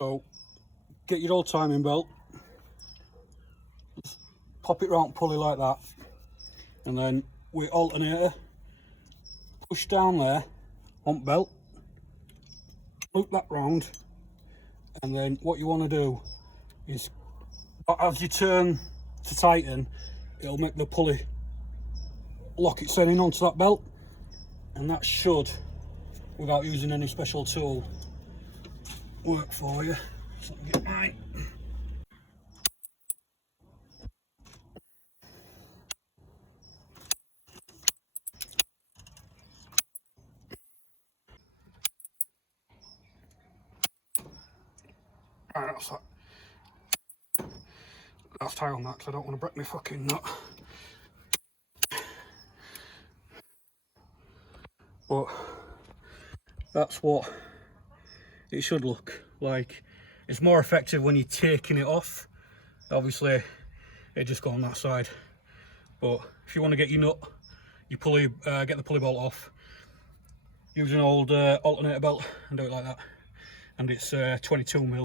So get your old timing belt, just pop it round pulley like that, and then with alternator, push down there, on belt, loop that round, and then what you want to do is, as you turn to tighten, it'll make the pulley lock itself in onto that belt, and that should, without using any special tool, work for you. So let me get mine. Right, that's that. That's tight on that because I don't want to break my fucking nut. But that's what it should look like. It's more effective when you're taking it off. Obviously, it just go on that side. But if you want to get your nut, you pulley, get the pulley bolt off, use an old alternator belt and do it like that. And it's 22mm.